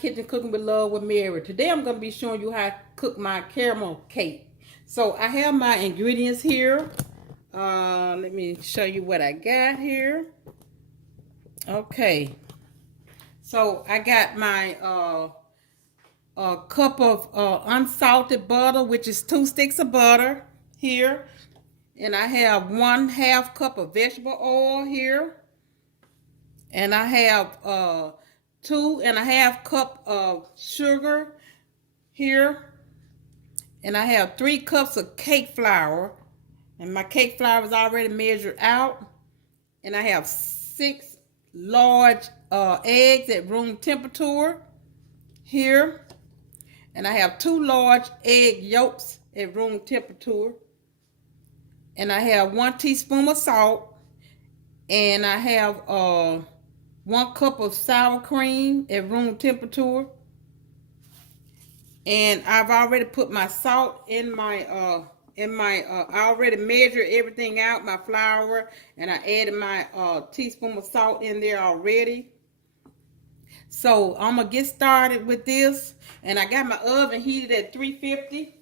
Kitchen Cooking with Love with Mary. Today I'm going to be showing you how to cook my caramel cake. So I have my ingredients here. Let me show you what I got here. Okay. So I got my cup of unsalted butter, which is 2 sticks of butter here. And I have 1/2 cup of vegetable oil here. And I have 2.5 cup of sugar here. And I have 3 cups of cake flour. And my cake flour is already measured out. And I have 6 large eggs at room temperature here. And I have 2 large egg yolks at room temperature. And I have 1 teaspoon of salt. And I have 1 cup of sour cream at room temperature. And I've already put my salt in my I already measured everything out, my flour, and I added my teaspoon of salt in there already. So I'm gonna get started with this, and I got my oven heated at 350.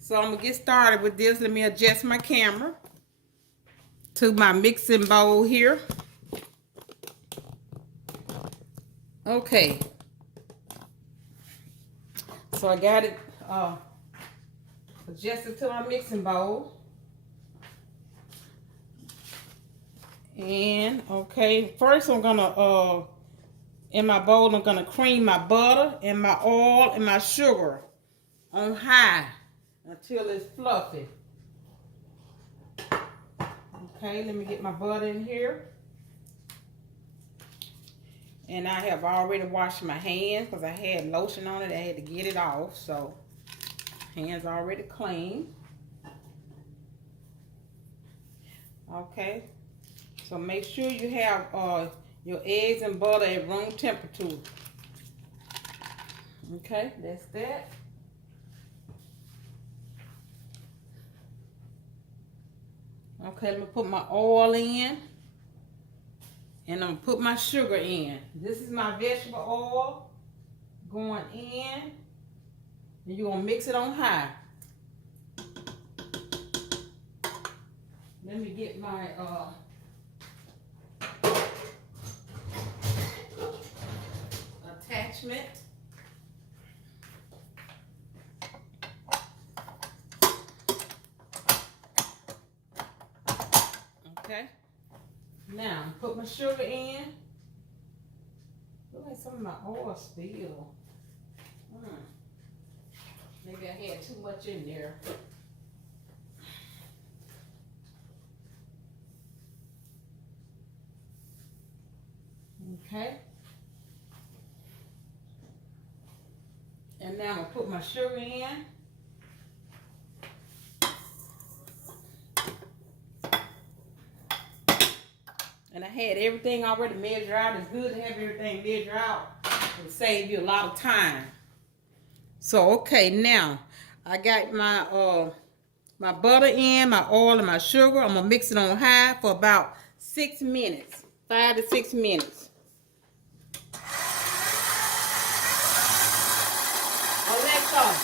So I'm gonna get started with this. Let me adjust my camera to my mixing bowl here. Okay. So I got it adjusted to my mixing bowl. And okay, first I'm gonna in my bowl I'm gonna cream my butter and my oil and my sugar on high until it's fluffy. Okay, let me get my butter in here. And I have already washed my hands because I had lotion on it. I had to get it off, so hands already clean. Okay, so make sure you have your eggs and butter at room temperature. Okay, that's that. Okay, let me put my oil in. And I'm gonna put my sugar in. This is my vegetable oil going in. And you're gonna mix it on high. Let me get my attachment. Okay. Now, put my sugar in. Look like some of my oil spilled. Maybe I had too much in there. Okay. And now I'm going to put my sugar in. And I had everything already measured out. It's good to have everything measured out. It'll save you a lot of time. So, okay, now I got my my butter in, my oil, and my sugar. I'm going to mix it on high for about 6 minutes. 5 to 6 minutes. Alexa,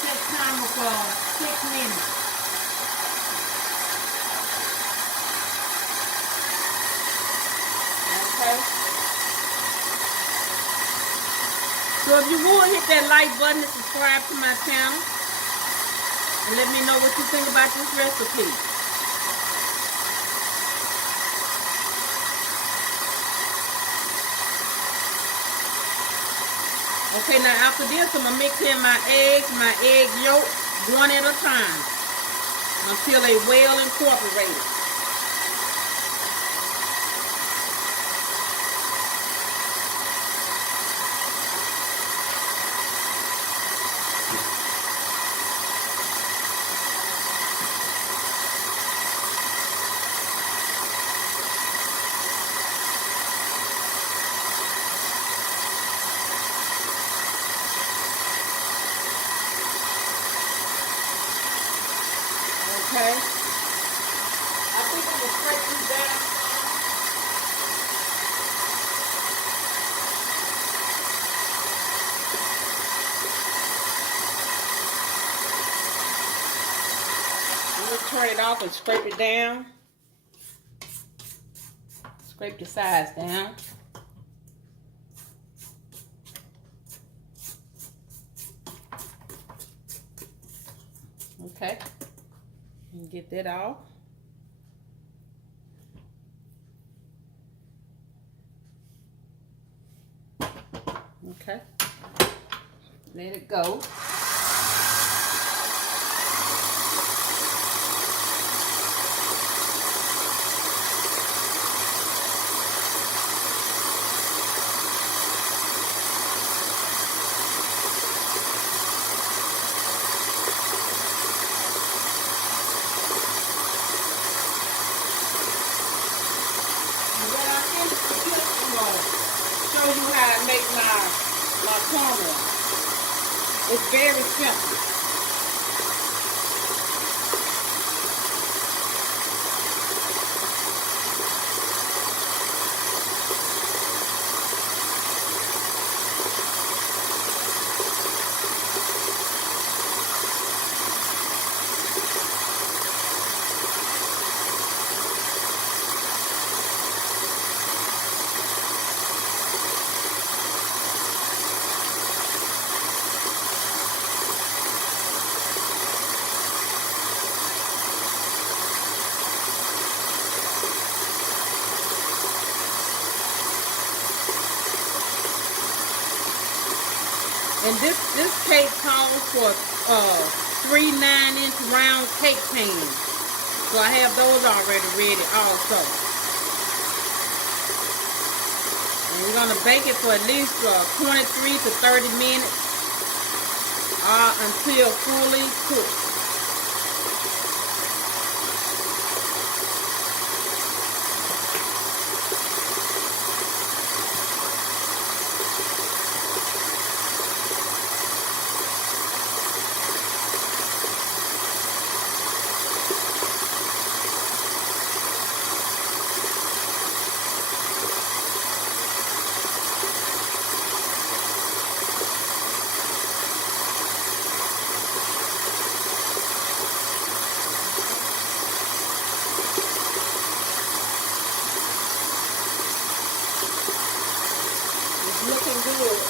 set timer for 6 minutes. So if you would, hit that like button and subscribe to my channel. And let me know what you think about this recipe. Okay, now after this, I'm going to mix in my eggs, my egg yolk, one at a time. Until they well incorporated. Okay. I think I'm going to scrape these down. Just turn it off and scrape it down. Scrape the sides down. Okay. And get that off. Okay. Let it go. Show you how I make my caramel. It's very simple. And this cake calls for 3 9-inch round cake pans. So I have those already ready also. And we're going to bake it for at least 23 to 30 minutes until fully cooked. Looking good.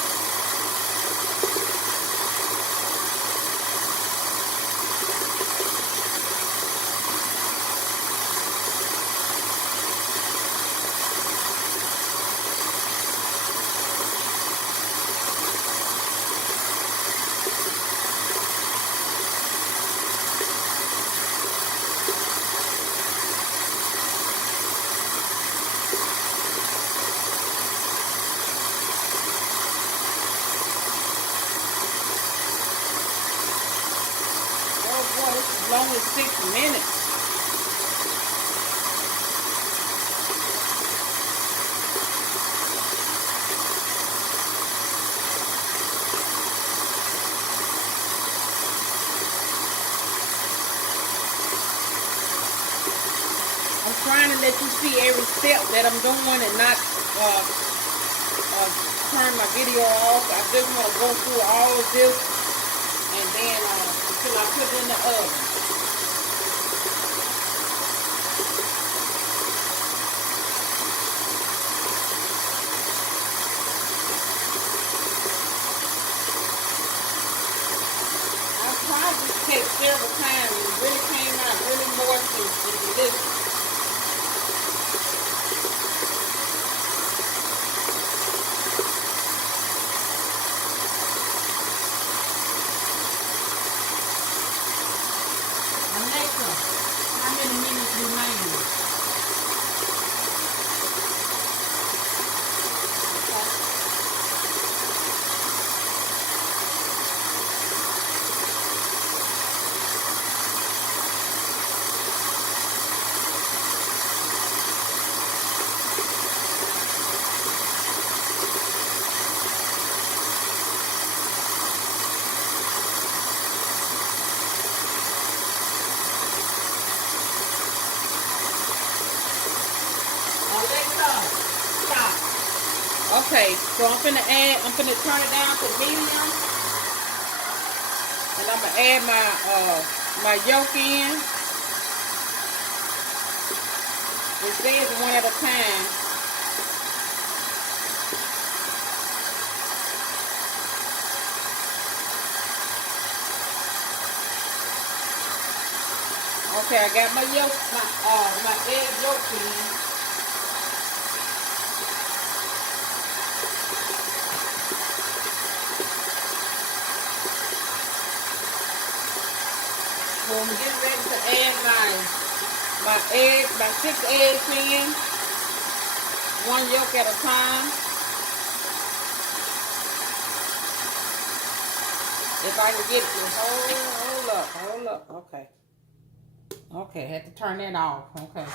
As long as 6 minutes. I'm trying to let you see every step that I'm doing and not turn my video off. I just want to go through all of this and then until I put it in the oven. I've tried this cake several times and it really came out really moist and delicious. How many minutes remaining? Okay, so I'm finna turn it down to medium. And I'm gonna add my yolk in. It says one at a time. Okay, I got my yolk, my egg yolk in. So I'm getting ready to add my 6 eggs in, one yolk at a time. If I can get it, hold up, okay. Okay, had to turn that off, okay.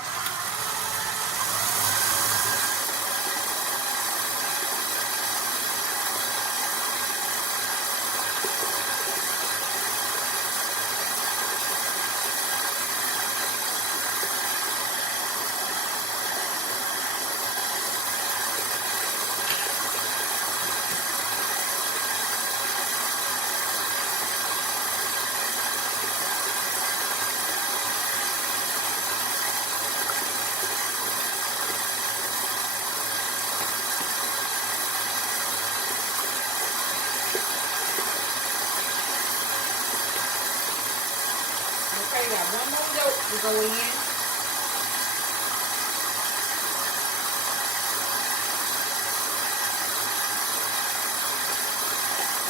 Okay, got one more yolk to go in.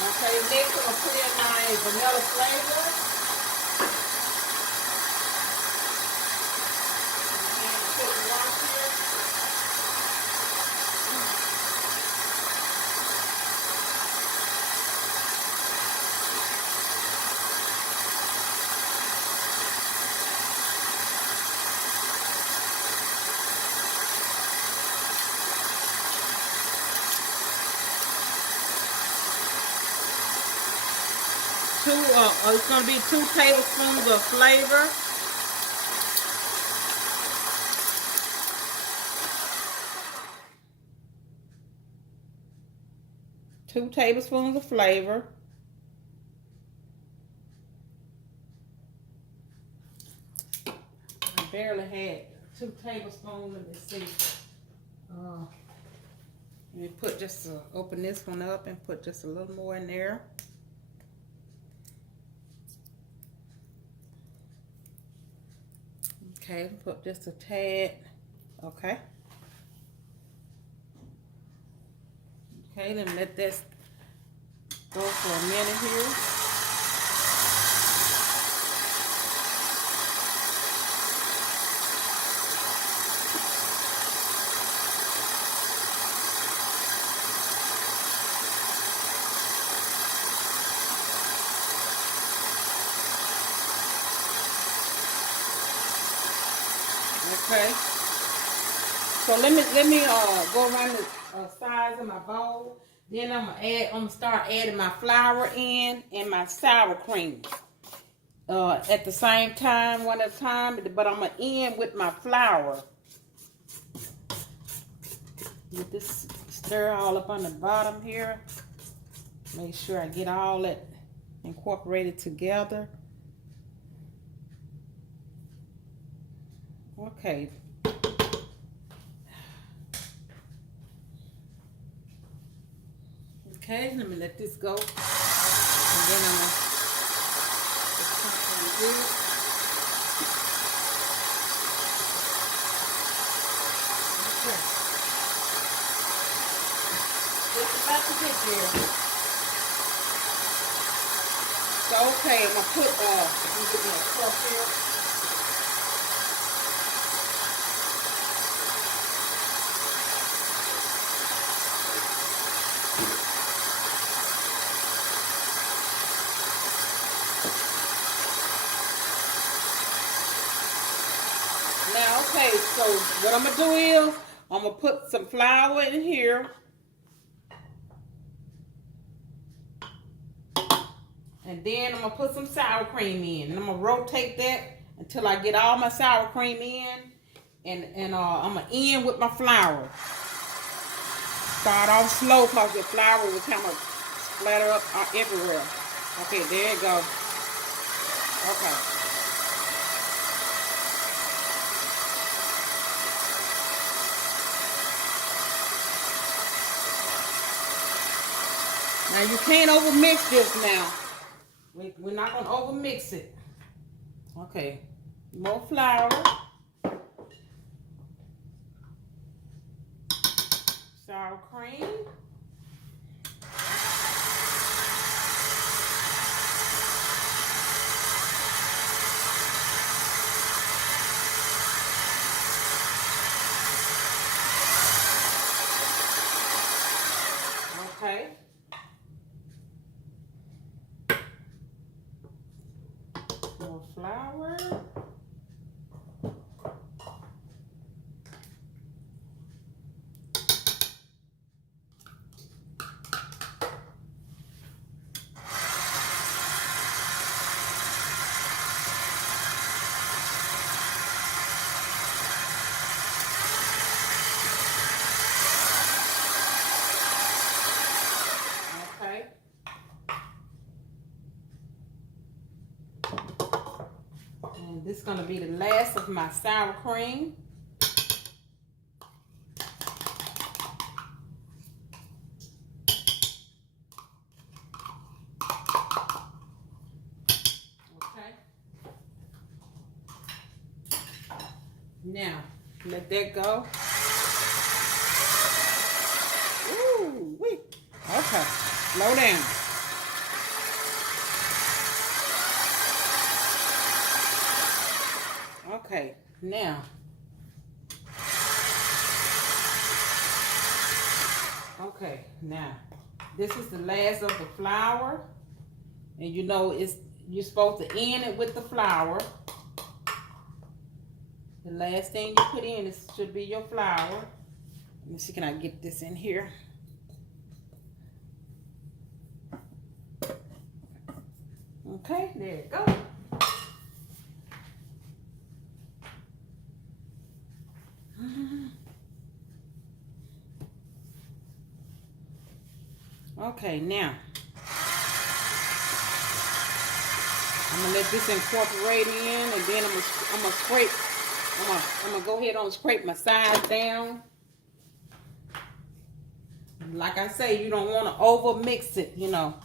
Okay, next I'm going to put in my vanilla flavor. And put the water here. It's going to be 2 tablespoons of flavor. Two tablespoons of flavor. I barely had 2 tablespoons. Let me see. Let me put just open this one up and put just a little more in there. Okay, put just a tad. Okay. Okay, then let this go for a minute here. Okay. So let me go around the sides of my bowl. Then I'm gonna start adding my flour in and my sour cream at the same time, one at a time. But I'm gonna end with my flour. Get this stir all up on the bottom here. Make sure I get all that incorporated together. Okay. Okay, let me let this go. And then I'm going to do it. Okay. Just about to get there. So, okay, I'm going to put, let me get my cup here. Now, okay, so what I'm going to do is, I'm going to put some flour in here. And then I'm going to put some sour cream in. And I'm going to rotate that until I get all my sour cream in. And I'm going to end with my flour. Start off slow because the flour will kind of splatter up everywhere. Okay, there you go. Okay. Now you can't over mix this now. We're not gonna over mix it. Okay, more flour. Sour cream. Okay. More flour. Okay. And this is going to be the last of my sour cream. Okay. Now, let that go. Ooh, wait. Okay. Slow down. Okay, now. Okay, now. This is the last of the flour. And you know you're supposed to end it with the flour. The last thing you put in should be your flour. Let me see, can I get this in here? Okay, there you go. Okay, now I'm gonna let this incorporate in, and then I'm gonna scrape. I'm gonna go ahead and scrape my sides down. Like I say, you don't want to over mix it, you know.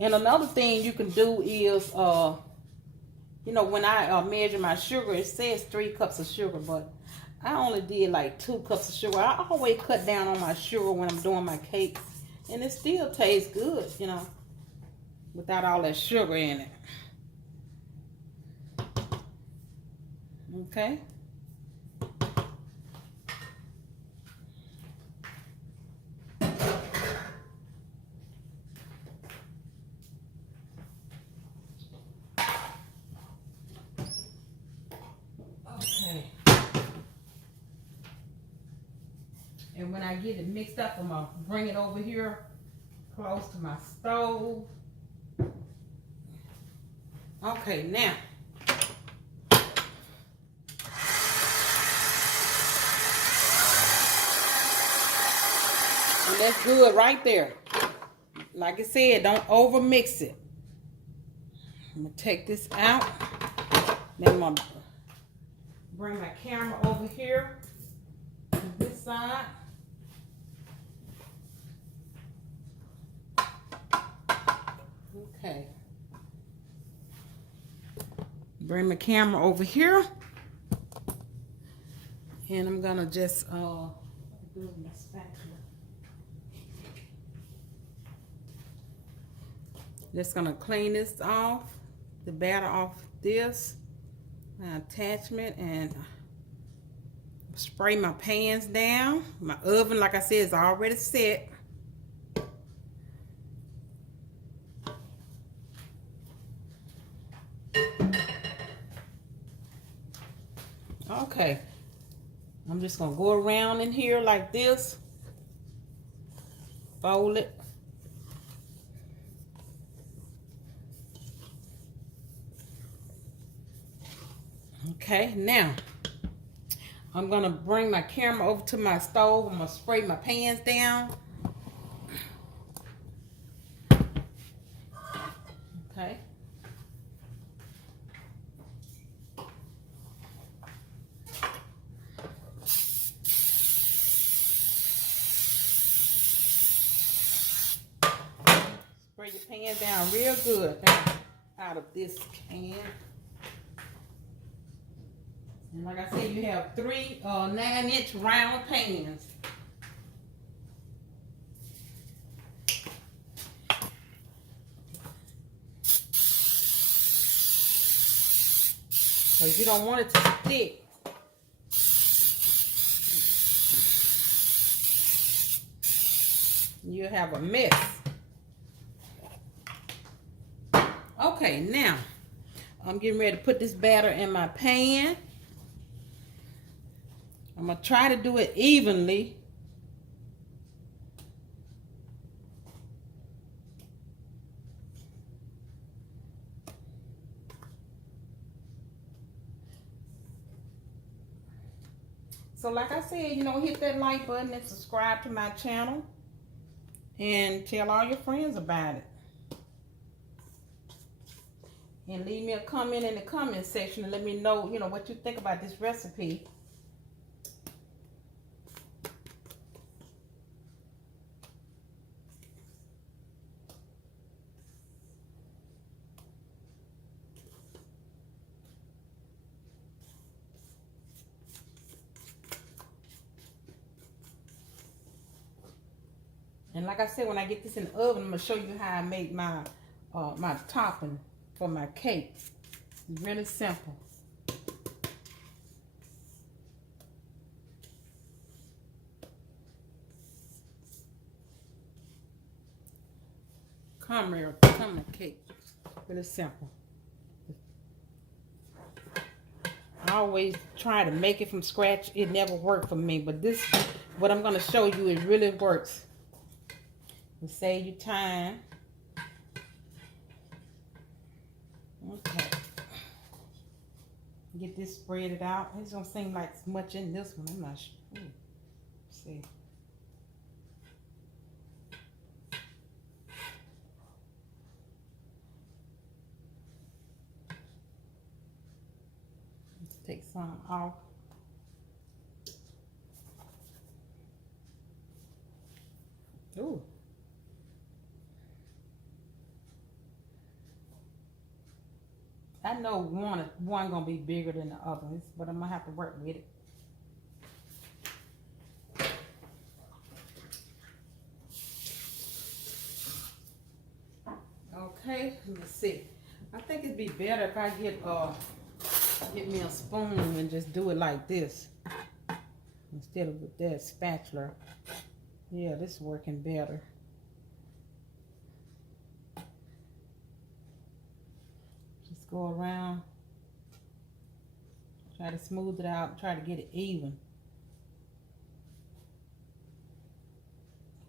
And another thing you can do is, you know, when I measure my sugar, it says 3 cups of sugar, but I only did like 2 cups of sugar. I always cut down on my sugar when I'm doing my cakes, and it still tastes good, you know, without all that sugar in it. Okay. Okay. And when I get it mixed up, I'm gonna bring it over here close to my stove. Okay, now. And that's good right there. Like I said, don't over mix it. I'm gonna take this out. Then I'm gonna bring my camera over here to this side. Okay. Bring my camera over here. And I'm gonna just do my spatula. Just gonna clean this off, the batter off this, my attachment, and spray my pans down. My oven, like I said, is already set. Okay, I'm just gonna go around in here like this, fold it. Okay, now I'm gonna bring my camera over to my stove. I'm gonna spray my pans down. Okay. spray your pan down real good out of this can. And like I said, you have three 9-inch round pans. Because you don't want it to stick. You have a mess. Okay, now I'm getting ready to put this batter in my pan. I'm going to try to do it evenly. So like I said, you know, hit that like button and subscribe to my channel. And tell all your friends about it. And leave me a comment in the comment section and let me know, you know, what you think about this recipe. And like I said, when I get this in the oven, I'm going to show you how I make my my topping for my cake. It's really simple. Caramel cake. Really simple. I always try to make it from scratch. It never worked for me. But this, what I'm going to show you, it really works. It'll save you time. Okay. Get this spread out. It don't seem like it's much in this one. I'm not sure. Let's see. Let's take some off. Ooh. I know one gonna be bigger than the others, but I'm gonna have to work with it. Okay, let me see. I think it'd be better if I get me a spoon and just do it like this instead of with that spatula. Yeah, this is working better. Go around, try to smooth it out, try to get it even.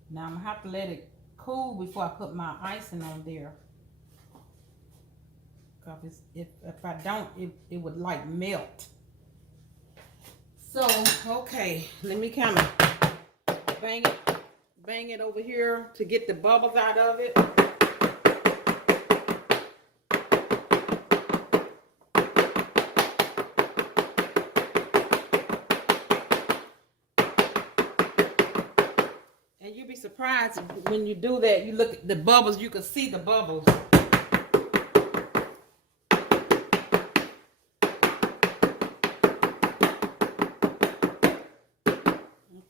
Now I'm gonna have to let it cool before I put my icing on there. Because if I don't, it would like melt. So, okay, let me kind of bang it over here to get the bubbles out of it. You'd be surprised when you do that. You look at the bubbles, you can see the bubbles.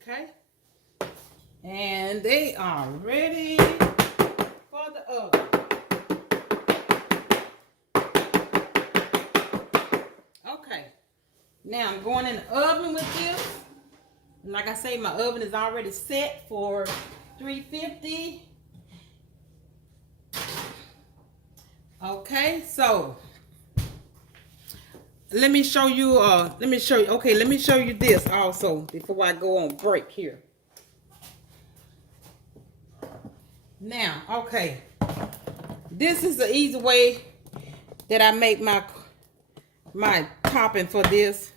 Okay. And they are ready for the oven. Okay. Now I'm going in the oven with this. And like I say, my oven is already set for 350. Okay, so let me show you this also before I go on break here. Now, okay. This is the easy way that I make my topping for this.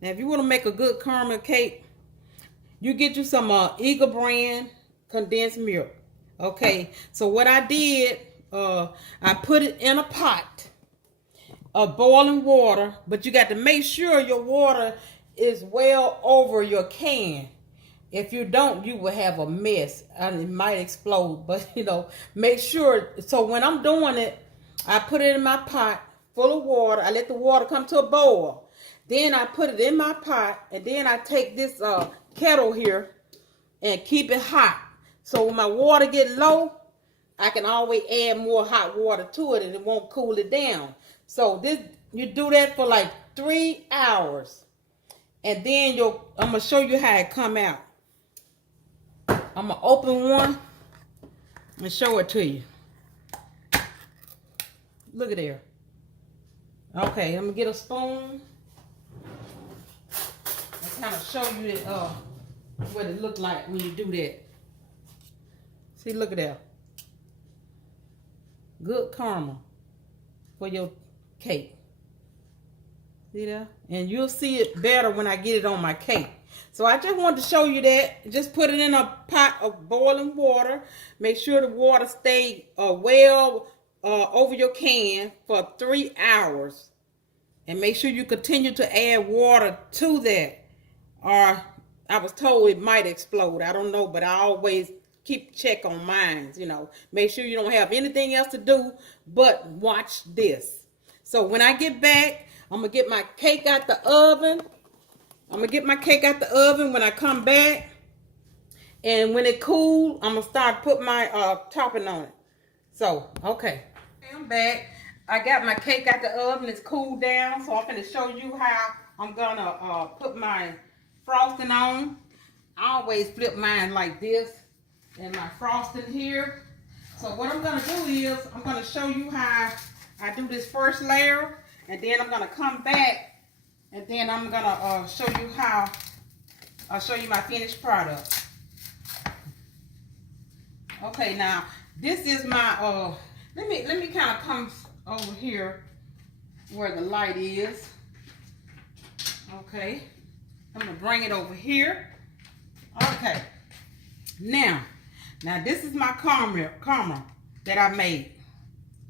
Now, if you want to make a good caramel cake, you get you some Eagle brand condensed milk. Okay, so what I did, I put it in a pot of boiling water, but you got to make sure your water is well over your can. If you don't, you will have a mess and it might explode. But you know, make sure. So when I'm doing it, I put it in my pot full of water. I let the water come to a boil. Then I put it in my pot, and then I take this kettle here and keep it hot. So when my water get low, I can always add more hot water to it, and it won't cool it down. So this, you do that for like 3 hours, and then I'm gonna show you how it come out. I'm gonna open one and show it to you. Look at there. Okay, I'm gonna get a spoon and kind of show you what it look like when you do that. See, look at that. Good caramel for your cake. See that? And you'll see it better when I get it on my cake. So I just wanted to show you that. Just put it in a pot of boiling water. Make sure the water stay well over your can for 3 hours. And make sure you continue to add water to that. Or I was told it might explode. I don't know, but I always keep check on mine, you know. Make sure you don't have anything else to do but watch this. So when I get back, I'm going to get my cake out the oven. When I come back. And when it cool, I'm going to start putting my topping on it. So, okay. I'm back. I got my cake out the oven. It's cooled down. So I'm going to show you how I'm going to put my frosting on. I always flip mine like this. And my frosting here. So what I'm going to do is I'm going to show you how I do this first layer. And then I'm going to come back. And then I'm going to show you how I'll show you my finished product. Okay, now this is my let me kind of come over here where the light is. Okay, I'm gonna bring it over here. Okay, now this is my caramel that I made.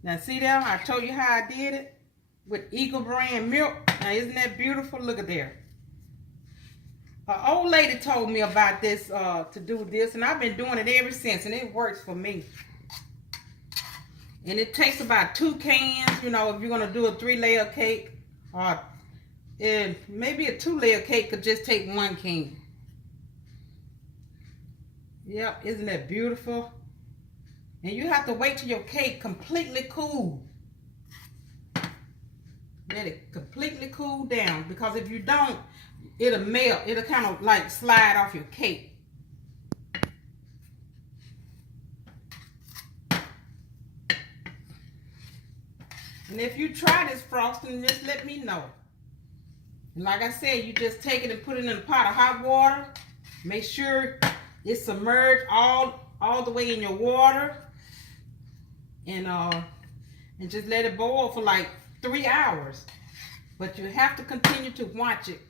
Now see there, I told you how I did it with Eagle brand milk. Now isn't that beautiful? Look at there. An old lady told me about this, to do this, and I've been doing it ever since, and it works for me. And it takes about 2 cans, you know, if you're going to do a 3-layer cake, or maybe a 2-layer cake could just take 1 can. Yep, isn't that beautiful? And you have to wait till your cake completely cool. Let it completely cool down, because if you don't, it'll melt. It'll kind of like slide off your cake. And if you try this frosting, just let me know. And like I said, you just take it and put it in a pot of hot water. Make sure it's submerged all the way in your water. And just let it boil for like 3 hours. But you have to continue to watch it,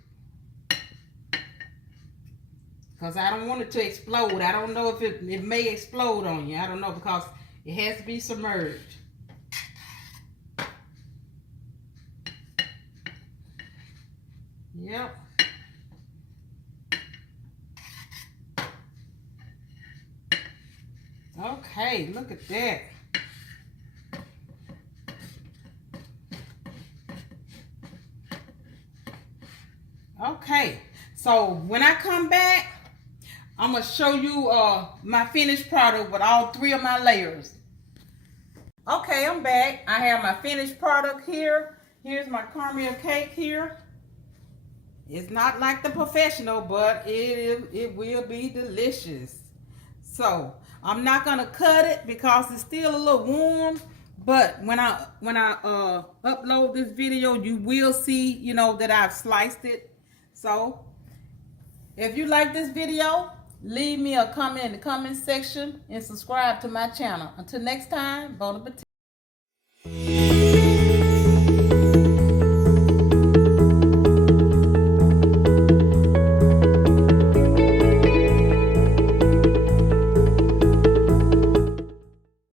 because I don't want it to explode. I don't know if it may explode on you. I don't know, because it has to be submerged. Yep. Okay, look at that. Okay, so when I come back, I'm going to show you my finished product with all 3 of my layers. Okay, I'm back. I have my finished product here. Here's my caramel cake here. It's not like the professional, but it will be delicious. So I'm not going to cut it because it's still a little warm. But when I upload this video, you will see, you know, that I've sliced it. So if you like this video, leave me a comment in the comment section and subscribe to my channel. Until next time, bon appetit.